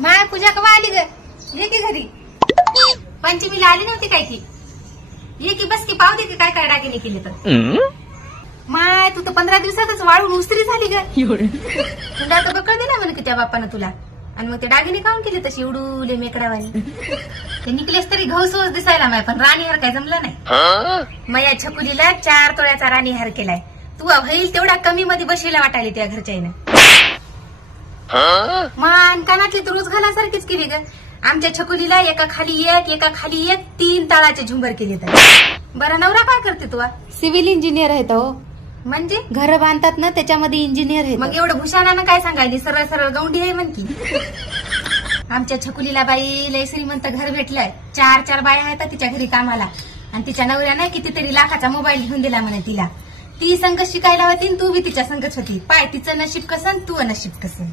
माय पूजा कवा आली ग? ये की घरी पंचमीला आली नव्हती काय की? ये की बस की पाहू दे की काय काय दागिने केले तर. माय तू तर 15 दिवसातच वाळून उस्त्री झाली ग. तुला तर बकळ दिला म्हणे की त्या बापानं तुला. आणि मग ते दागिने काऊन केले तशी उडूले मेकडावानी? ते निकलेस तरी घौसवच दिसायला माय, पण राणीहार काय जमलं नाही. मया छकुलीला 4 तोळ्याचा राणीहार केलाय. तू होईल तेवढा कमी मध्ये बशीला वाटायला त्या घरच्यानं. मान कानातली तर रोज घालासारखीच केली ग. आमच्या छकुलीला एका खाली एक 3 ताळाचे झुंबर केले तर. बरं नवरा काय करते तू? सिव्हिल इंजिनियर आहे तो. म्हणजे घर बांधतात ना त्याच्यामध्ये इंजिनियर आहे. मग एवढं भूषणानं काय सांगायली? सरळ सरळ गौंडी आहे म्हण की. आमच्या छकुलीला बाई लय श्रीमंत घर भेटलंय. 4 बाया आहेत तिच्या घरी कामाला. आणि तिच्या नवऱ्यानं कितीतरी लाखाचा मोबाईल घेऊन दिला म्हणे तिला. ती संघ शिकायला होती तू बी तिच्या संघच होती. पाय तिचं नशीब कसं तू नशीब कसं.